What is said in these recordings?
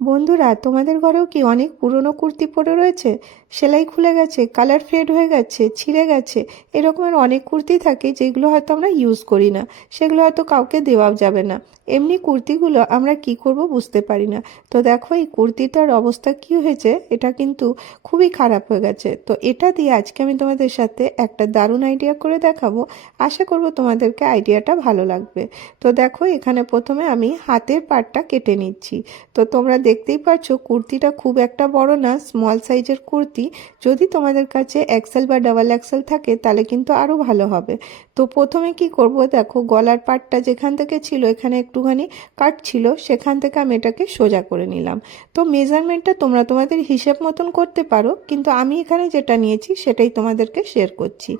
বন্ধুরা, তোমাদের ঘরেও কি অনেক পুরনো কুর্তি পরে রয়েছে? সেলাই খুলে গেছে, কালার ফেড হয়ে গেছে, ছিঁড়ে গেছে। এরকমের অনেক কুর্তি থাকে যেগুলো হয়তো আমরা ইউজ করি না, সেগুলো হয়তো কাউকে দেওয়াও যাবে না। এমনি কুর্তিগুলো আমরা কি করব বুঝতে পারি না। তো দেখো এই কুর্তিটার অবস্থা কি হয়েছে, এটা কিন্তু খুবই খারাপ হয়ে গেছে। তো এটা দিয়ে আজকে আমি তোমাদের সাথে একটা দারুণ আইডিয়া করে দেখাবো। আশা করব তোমাদেরকে আইডিয়াটা ভালো লাগবে। তো দেখো এখানে প্রথমে আমি হাতের পাটটা কেটে নিচ্ছি। তো তোমরা দেখতেই পাচ্ছ কুর্তিটা খুব একটা বড় না, স্মল সাইজের কুর্তি। যদি তোমাদের কাছে এক্সেল বা ডাবল এক্সেল থাকে তাহলে কিন্তু আরও ভালো হবে। তো প্রথমে কি করব, দেখো গলার পাটটা যেখান থেকে ছিল এখানে একটুখানি কাট ছিল, সেখান থেকে আমি এটাকে সোজা করে নিলাম। তো মেজারমেন্টটা তোমরা তোমাদের হিসেব মতন করতে পারো, কিন্তু আমি এখানে যেটা নিয়েছি সেটাই তোমাদেরকে শেয়ার করছি।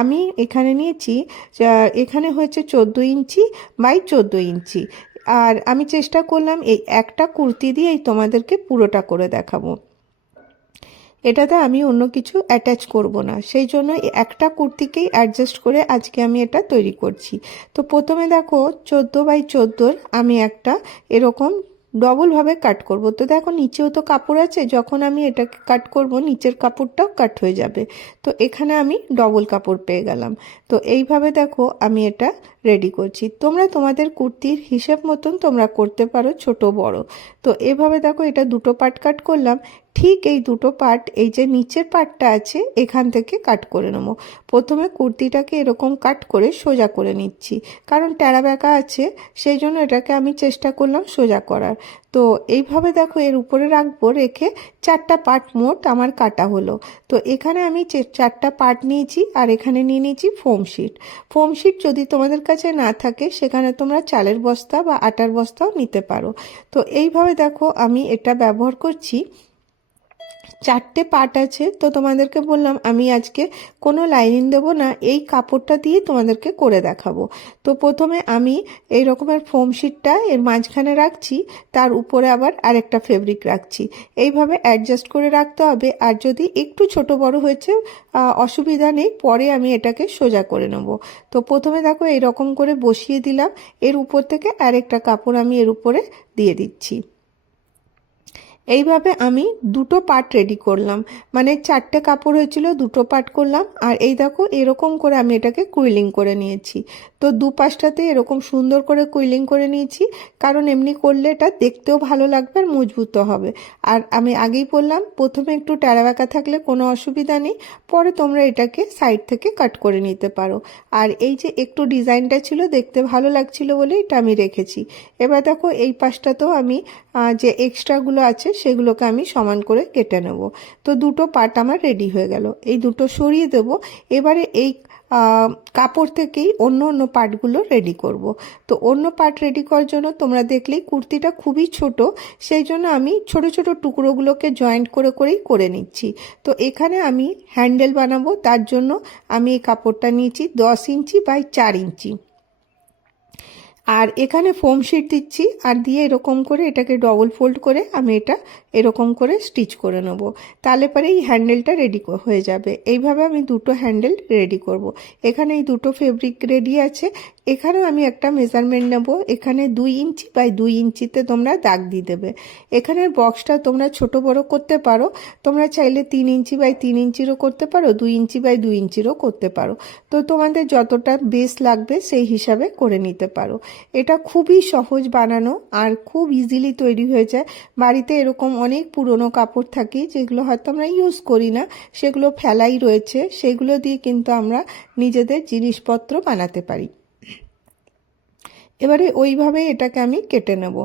আমি এখানে নিয়েছি, এখানে হয়েছে 14 ইঞ্চি বাই 14 ইঞ্চি। আর আমি চেষ্টা করলাম এই একটা কুর্তি দিয়েই তোমাদেরকে পুরোটা করে দেখাবো। এটাতে আমি অন্য কিছু অ্যাটাচ করব না, সেই জন্য একটা কুর্তিকেই অ্যাডজাস্ট করে আজকে আমি এটা তৈরি করছি। তো প্রথমে দেখো 14 বাই 14 আমি একটা এরকম ডবলভাবে কাট করব। তো দেখো নিচেও তো কাপড় আছে, যখন আমি এটাকে কাট করব নিচের কাপড়টাও কাট হয়ে যাবে। তো এখানে আমি ডবল কাপড় পেয়ে গেলাম। তো এইভাবে দেখো আমি এটা রেডি করছি। তোমরা তোমাদের কুর্তির হিসেব মতন তোমরা করতে পারো, ছোট বড়। তো এভাবে দেখো এটা দুটো পার্ট কাট করলাম। ঠিক এই দুটো পার্ট, এই যে নিচের পার্টটা আছে এখান থেকে কাট করে নেবো। প্রথমে কুর্তিটাকে এরকম কাট করে সোজা করে নিচ্ছি, কারণ ট্যাড়া ব্যাকা আছে, সেই জন্য এটাকে আমি চেষ্টা করলাম সোজা করার। তো এইভাবে দেখো এর উপরে রাখবো, রেখে চারটা পার্ট মোট আমার কাটা হলো। তো এখানে আমি চারটা পার্ট নিয়েছি, আর এখানে নিয়ে নিয়েছি ফোম শিট। ফোম শিট যদি তোমাদের কাছে না থাকে সেখানে তোমরা চালের বস্তা বা আটার বস্তাও নিতে পারো। তো এইভাবে দেখো আমি এটা ব্যবহার করছি। চারটে পার্ট আছে, তো তোমাদেরকে বললাম আমি আজকে কোনো লাইনিং দেবো না, এই কাপড়টা দিয়ে তোমাদেরকে করে দেখাবো। তো প্রথমে আমি এই রকমের ফোম শিটটা এর মাঝখানে রাখছি, তার উপরে আবার আরেকটা ফেব্রিক রাখছি। এইভাবে অ্যাডজাস্ট করে রাখতে হবে। আর যদি একটু ছোট বড় হয়েছে অসুবিধা নেই, পরে আমি এটাকে সোজা করে নেব। তো প্রথমে দেখো এরকম করে বসিয়ে দিলাম, এর উপর থেকে আরেকটা কাপড় আমি এর উপরে দিয়ে দিচ্ছি। এইভাবে আমি দুটো পার্ট রেডি করলাম, মানে চারটে কাপড় হয়েছিল, দুটো পার্ট করলাম। আর এই দেখো এরকম করে আমি এটাকে কুইলিং করে নিয়েছি। তো দুপাশটাতে এরকম সুন্দর করে কুইলিং করে নিয়েছি, কারণ এমনি করলে এটা দেখতেও ভালো লাগবে আর মজবুতও হবে। আর আমি আগেই বললাম প্রথমে একটু ট্যাড়া ব্যাকা থাকলে কোনো অসুবিধা নেই, পরে তোমরা এটাকে সাইড থেকে কাট করে নিতে পারো। আর এই যে একটু ডিজাইনটা ছিল, দেখতে ভালো লাগছিল বলে এটা আমি রেখেছি। এবার দেখো এই পাশটাতেও আমি যে এক্সট্রাগুলো আছে সেগুলোকে আমি সমান করে কেটে নেব। তো দুটো পার্ট আমার রেডি হয়ে গেল, এই দুটো সরিয়ে দেব। এবারে এই কাপড় থেকেই অন্য অন্য পার্টগুলো রেডি করব। তো অন্য পার্ট রেডি করার জন্য তোমরা দেখলেই কুর্তিটা খুবই ছোট, সেই জন্য আমি ছোট ছোট টুকরোগুলোকে জয়েন্ট করে করেই করে নিচ্ছি। তো এখানে আমি হ্যান্ডেল বানাবো, তার জন্য আমি এই কাপড়টা নিয়েছি 10 ইঞ্চি বাই 4 ইঞ্চি। আর এখানে ফোম শিট দিচ্ছি, আর দিয়ে এরকম করে এটাকে ডবল ফোল্ড করে আমি এটা এরকম করে স্টিচ করে নেব। তাহলে পরে এই হ্যান্ডেলটা রেডি হয়ে যাবে। এইভাবে আমি দুটো হ্যান্ডেল রেডি করব। এখানে এই দুটো ফেব্রিক রেডি আছে। এখানেও আমি একটা মেজারমেন্ট নেব, এখানে 2 ইঞ্চি বাই 2 ইঞ্চিতে তোমরা দাগ দিয়ে দেবে। এখানের বক্সটা তোমরা ছোট বড় করতে পারো, তোমরা চাইলে 3 ইঞ্চি বাই 3 ইঞ্চিরও করতে পারো, 2 ইঞ্চি বাই 2 ইঞ্চিরও করতে পারো। তো তোমাদের যতটা বেস লাগবে সেই হিসাবে করে নিতে পারো। এটা খুবই সহজ বানানো আর খুব ইজিলি তৈরি হয়ে যায়। বাড়িতে এরকম অনেক পুরনো কাপড় থাকে যেগুলো হয়তো আমরা ইউজ করি না, সেগুলো ফেলাই রয়েছে, সেগুলো দিয়ে কিন্তু আমরা নিজেদের জিনিসপত্র বানাতে পারি। এবারে ওইভাবে এটাকে আমি কেটে নেব।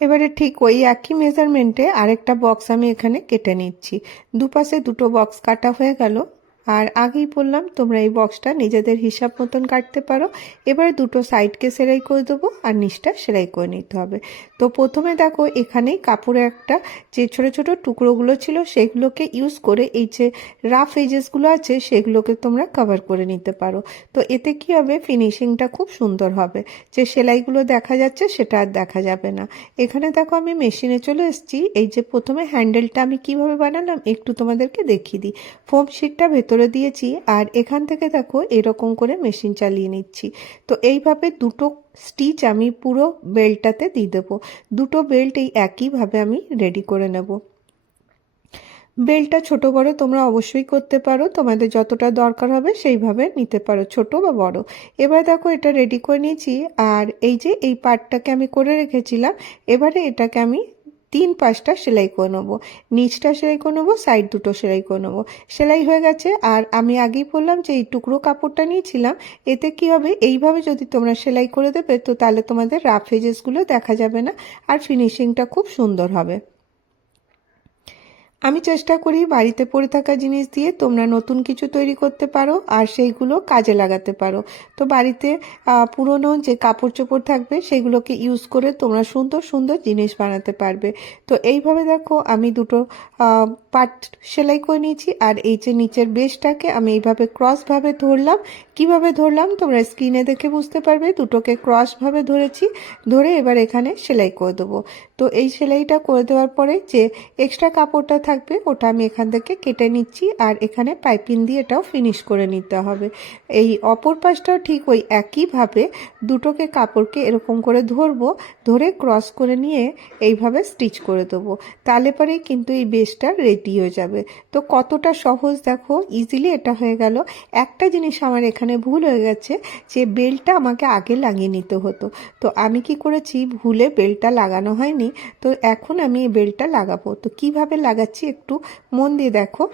এবারে ঠিক ওই একই মেজারমেন্টে আরেকটা বক্স আমি এখানে কেটে নিচ্ছি। দুপাশে দুটো বক্স কাটা হয়ে গেল। আর আগেই বললাম তোমরা এই বক্সটা নিজেদের হিসাব মতন কাটতে পারো। এবারে দুটো সাইডকে সেলাই করে দেবো, আর নিচটা সেলাই করে নিতে হবে। তো প্রথমে দেখো এখানেই কাপড়ে একটা যে ছোট ছোট টুকরোগুলো ছিল সেগুলোকে ইউজ করে এই যে রাফ এজেসগুলো আছে সেগুলোকে তোমরা কভার করে নিতে পারো। তো এতে কি হবে, ফিনিশিংটা খুব সুন্দর হবে, যে সেলাইগুলো দেখা যাচ্ছে সেটা আর দেখা যাবে না। এখানে দেখো আমি মেশিনে চলে এসেছি। এই যে প্রথমে হ্যান্ডেলটা আমি কিভাবে বানালাম একটু তোমাদেরকে দেখিয়ে দিই। ফোম শিটটা ভেতরে দিয়েছি, আর এখান থেকে দেখো এরকম করে মেশিন চালিয়ে নিচ্ছি। তো এইভাবে দুটো স্টিচ আমি পুরো বেল্টটাতে দিয়ে দেবো। দুটো বেল্ট এই একইভাবে আমি রেডি করে নেব। বেল্টটা ছোট বড় তোমরা অবশ্যই করতে পারো, তোমাদের যতটা দরকার হবে সেইভাবে নিতে পারো, ছোট বা বড়। এবার দেখো এটা রেডি করে নিয়েছি, আর এই যে এই পার্টটাকে আমি করে রেখেছিলাম, এবারে এটাকে আমি 3-5টা সেলাই করে নেবো। নিচটা সেলাই করে নেবো, সাইড দুটো সেলাই করে নেবো। সেলাই হয়ে গেছে। আর আমি আগেই বললাম যে এই টুকরো কাপড়টা নিয়েছিলাম, এতে কি হবে, এইভাবে যদি তোমরা সেলাই করে দেবে তো তাহলে তোমাদের রাফ এজেসগুলো দেখা যাবে না, আর ফিনিশিংটা খুব সুন্দর হবে। আমি চেষ্টা করি বাড়িতে পড়ে থাকা জিনিস দিয়ে তোমরা নতুন কিছু তৈরি করতে পারো আর সেইগুলো কাজে লাগাতে পারো। তো বাড়িতে পুরনো যে কাপড় চোপড় থাকবে সেগুলোকে ইউজ করে তোমরা সুন্দর সুন্দর জিনিস বানাতে পারবে। তো এইভাবে দেখো আমি দুটো পার্ট সেলাই করে নিয়েছি, আর এই যে নিচের বেসটাকে আমি এইভাবে ক্রসভাবে ধরলাম। কিভাবে ধরলাম তোমরা স্ক্রিনে দেখে বুঝতে পারবে। দুটোকে ক্রসভাবে ধরেছি, ধরে এবার এখানে সেলাই করে দেবো। তো এই সেলাইটা করে দেওয়ার পরে যে এক্সট্রা কাপড়টা থাকবে ওটা আমি এখান থেকে কেটে নিচ্ছি, আর এখানে পাইপিং দিয়ে এটাও ফিনিশ করে নিতে হবে। এই অপর পাশটাও ঠিক ওই একইভাবে দুটোকে কাপড়কে এরকম করে ধরবো, ধরে ক্রস করে নিয়ে এইভাবে স্টিচ করে দেবো। তাহলে পরেই কিন্তু এই বেসটা রেডি হয়ে যাবে। তো কতটা সহজ দেখো, ইজিলি এটা হয়ে গেল। একটা জিনিস আমার এখানে ভুল হয়ে গেছে, যে বেল্টটা আমাকে আগে লাগিয়ে নিতে হতো। তো আমি কি করেছি, ভুলে বেল্টটা লাগানো হয়নি। তো এখন আমি এই বেল্টটা লাগাবো। তো কিভাবে লাগাচ্ছি একটু মন দিয়ে দেখো।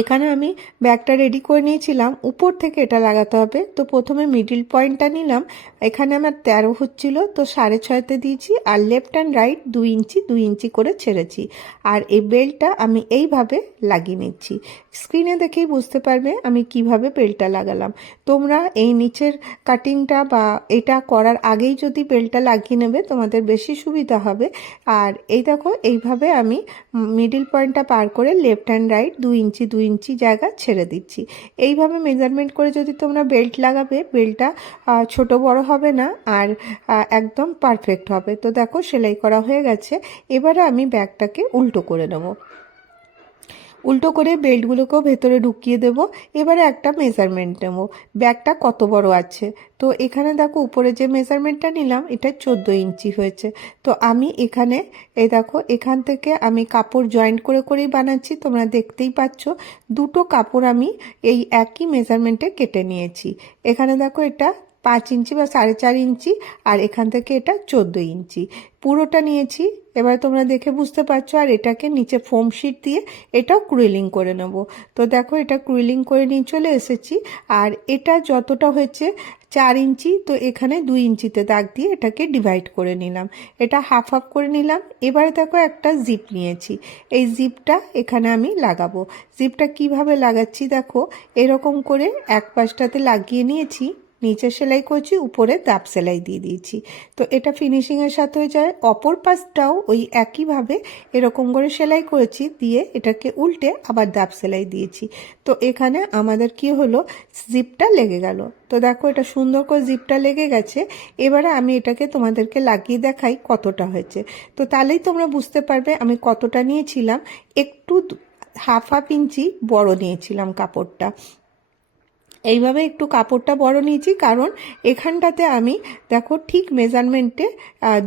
এখানে আমি ব্যাগটা রেডি করে নিয়েছিলাম, উপর থেকে এটা লাগাতে হবে। তো প্রথমে মিডিল পয়েন্টটা নিলাম, এখানে আমার 13 হচ্ছিল, তো 6.5তে দিয়েছি, আর লেফট অ্যান্ড রাইট 2 ইঞ্চি করে ছেড়েছি। আর এই বেল্টটা আমি এইভাবে লাগিয়ে নিচ্ছি। স্ক্রিনে দেখেই বুঝতে পারবে আমি কিভাবে বেল্টটা লাগালাম। তোমরা এই নিচের কাটিংটা বা এটা করার আগেই যদি বেল্টটা লাগিয়ে নেবে তোমাদের বেশি সুবিধা হবে। আর এই দেখো এইভাবে আমি মিডিল পয়েন্টটা পার করে লেফট অ্যান্ড রাইট 2 ইঞ্চি জায়গা ছেড়ে দিচ্ছি। এইভাবে মেজারমেন্ট করে যদি তোমরা বেল্ট লাগাবে, বেল্টটা ছোট বড় হবে না, আর একদম পারফেক্ট হবে। তো দেখো সেলাই করা হয়ে গেছে। এবারে আমি ব্যাগটাকে উল্টো করে নেব। উল্টো করে বেল্টগুলোকেও ভেতরে ঢুকিয়ে দেব। এবারে একটা মেজারমেন্ট নেব, ব্যাগটা কত বড় আছে। তো এখানে দেখো উপরে যে মেজারমেন্টটা নিলাম এটা 14 ইঞ্চি হয়েছে। তো আমি এখানে এই দেখো এখান থেকে আমি কাপড় জয়েন্ট করে করেই বানাচ্ছি, তোমরা দেখতেই পাচ্ছ। দুটো কাপড় আমি এই একই মেজারমেন্টে কেটে নিয়েছি। এখানে দেখো এটা 5 ইঞ্চি বা 4.5 ইঞ্চি, আর এখান থেকে এটা 14 ইঞ্চি পুরোটা নিয়েছি। এবার তোমরা দেখে বুঝতে পারছো। আর এটাকে নিচে ফোম শিট দিয়ে এটাও ক্রুয়েলিং করে নেব। তো দেখো এটা ক্রুয়েলিং করে নিয়ে চলে এসেছি। আর এটা যতটা হয়েছে 4 ইঞ্চি, তো এখানে 2 ইঞ্চিতে দাগ দিয়ে এটাকে ডিভাইড করে নিলাম, এটা হাফ হাফ করে নিলাম। এবারে দেখো একটা জিপ নিয়েছি, এই জিপটা এখানে আমি লাগাবো। জিপটা কিভাবে লাগাচ্ছি দেখো, এরকম করে এক পাশটাতে লাগিয়ে নিয়েছি, নিচে সেলাই করছি, উপরে দাব সেলাই দিয়ে দিয়েছি। তো এটা ফিনিশিংয়ের সাথে হয়ে যায়। অপর পাশটাও ওই একইভাবে এরকম করে সেলাই করেছি, দিয়ে এটাকে উল্টে আবার দাব সেলাই দিয়েছি। তো এখানে আমাদের কি হলো, জিপটা লেগে গেল। তো দেখো এটা সুন্দর করে জিপটা লেগে গেছে। এবারে আমি এটাকে তোমাদেরকে লাগিয়ে দেখাই কতটা হয়েছে। তো তাহলেই তোমরা বুঝতে পারবে আমি কতটা নিয়েছিলাম। একটু হাফ হাফ ইঞ্চি বড় নিয়েছিলাম কাপড়টা। এইভাবে একটু কাপড়টা বড় নিয়েছি, কারণ এখানটাতে আমি দেখো ঠিক মেজারমেন্টে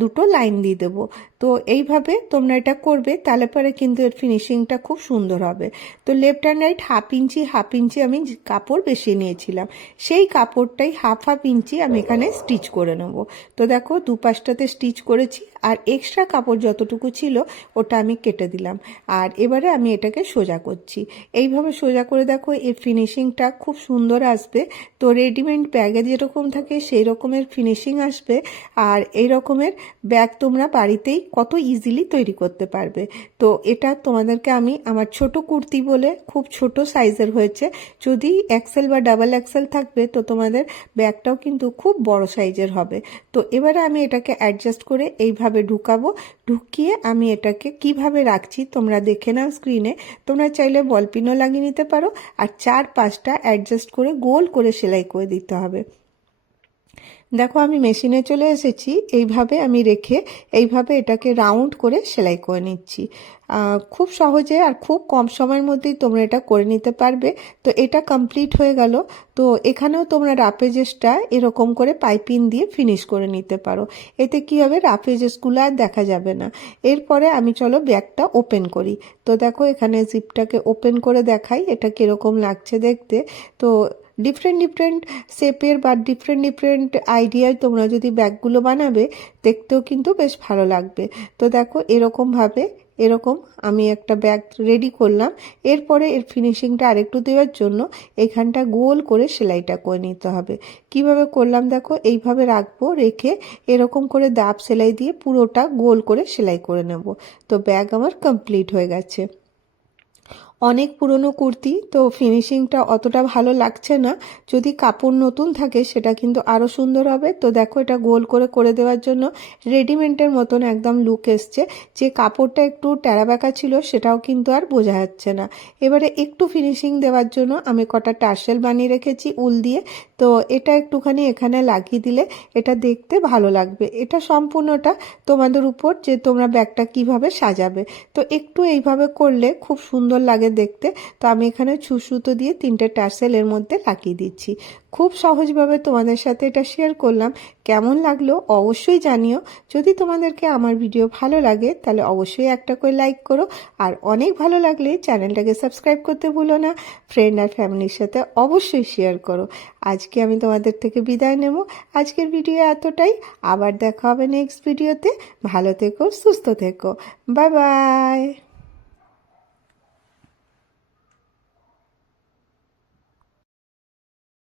দুটো লাইন দিয়ে দেবো। তো এইভাবে তোমরা এটা করবে, তাহলে পরে কিন্তু এর ফিনিশিংটা খুব সুন্দর হবে। তো left and right half inch আমি কাপড় বেশি নিয়েছিলাম, সেই কাপড়টাই হাফ ইঞ্চি আমি এখানে স্টিচ করে নেব। তো দেখো দুপাশটাতে স্টিচ করেছি, আর এক্সট্রা কাপড় যতটুকু ছিল ওটা আমি কেটে দিলাম। আর এবারে আমি এটাকে সোজা করছি। এইভাবে সোজা করে দেখো এর ফিনিশিংটা খুব সুন্দর আসবে। তো রেডিমেড ব্যাগে যেরকম থাকে সেই রকমের ফিনিশিং আসবে। আর এই রকমের ব্যাগ তোমরা বাড়িতেই কত ইজিলি তৈরি করতে পারবে। তো এটা তোমাদেরকে আমি আমার ছোট কুর্তি বলে খুব ছোট সাইজের হয়েছে, যদি এক্সেল বা ডাবল এক্সেল থাকবে তো তোমাদের ব্যাগটাও কিন্তু খুব বড় সাইজের হবে। তো এবারে আমি এটাকে অ্যাডজাস্ট করে এইভাবে ঢুকাবো। ঢুকিয়ে আমি এটাকে কিভাবে রাখছি তোমরা দেখে নাও স্ক্রিনে। তোমরা চাইলে বলপিনও লাগিয়ে নিতে পারো, আর 4-5টা অ্যাডজাস্ট করে গোল করে সেলাই করে দিতে হবে। দেখো আমি মেশিনে চলে এসেছি, এইভাবে আমি রেখে এইভাবে এটাকে রাউন্ড করে সেলাই করে নিচ্ছি। খুব সহজে আর খুব কম সময়ের মধ্যেই তোমরা এটা করে নিতে পারবে। তো এটা কমপ্লিট হয়ে গেল। তো এখানেও তোমরা রাফ এজেসটা এরকম করে পাইপিং দিয়ে ফিনিশ করে নিতে পারো। এতে কি হবে, রাফ এজেসগুলো আর দেখা যাবে না। এরপরে আমি চলো ব্যাগটা ওপেন করি। তো দেখো এখানে জিপটাকে ওপেন করে দেখাই এটা কীরকম লাগছে দেখতে। তো ডিফারেন্ট ডিফারেন্ট শেপের বা ডিফারেন্ট ডিফারেন্ট আইডিয়ায় তোমরা যদি ব্যাগগুলো বানাবে, দেখতেও কিন্তু বেশ ভালো লাগবে। তো দেখো এরকম আমি একটা ব্যাগ রেডি করলাম। এরপরে এর ফিনিশিংটা আরেকটু দেওয়ার জন্য এখানটা গোল করে সেলাইটা করে নিতে হবে। কিভাবে করলাম দেখো, এইভাবে রাখবো, রেখে এরকম করে দাব সেলাই দিয়ে পুরোটা গোল করে সেলাই করে নেব। তো ব্যাগ আমার কমপ্লিট হয়ে গেছে। অনেক পুরনো কুর্তি, তো ফিনিশিংটা অতটা ভালো লাগছে না। যদি কাপড় নতুন থাকে সেটা কিন্তু আরও সুন্দর হবে। তো দেখো এটা গোল করে করে দেওয়ার জন্য রেডিমেডের মতন একদম লুক এসছে। যে কাপড়টা একটু ট্যাড়াব্যাকা ছিল সেটাও কিন্তু আর বোঝা যাচ্ছে না। এবারে একটু ফিনিশিং দেওয়ার জন্য আমি কটা টার্সেল বানিয়ে রেখেছি উল দিয়ে। তো এটা একটুখানি এখানে লাগিয়ে দিলে এটা দেখতে ভালো লাগবে। এটা সম্পূর্ণটা তোমাদের উপর যে তোমরা ব্যাগটা কিভাবে সাজাবে। তো একটু এইভাবে করলে খুব সুন্দর লাগে দেখতে। তো আমি এখানে সুতো দিয়ে 3টে টার্সেল এর মধ্যে লাগিয়ে দিচ্ছি। খুব সহজভাবে তোমাদের সাথে এটা শেয়ার করলাম। কেমন লাগলো অবশ্যই জানিও। যদি তোমাদেরকে আমার ভিডিও ভালো লাগে তাহলে অবশ্যই একটা করে লাইক করো, আর অনেক ভালো লাগলে চ্যানেলটাকে সাবস্ক্রাইব করতে ভুলো না। ফ্রেন্ড আর ফ্যামিলির সাথে অবশ্যই শেয়ার করো। আজকে আমি তোমাদের থেকে বিদায় নেব। আজকের ভিডিও এতটাই। আবার দেখা হবে নেক্সট ভিডিওতে। ভালো থেকো, সুস্থ থেকো। Bye bye.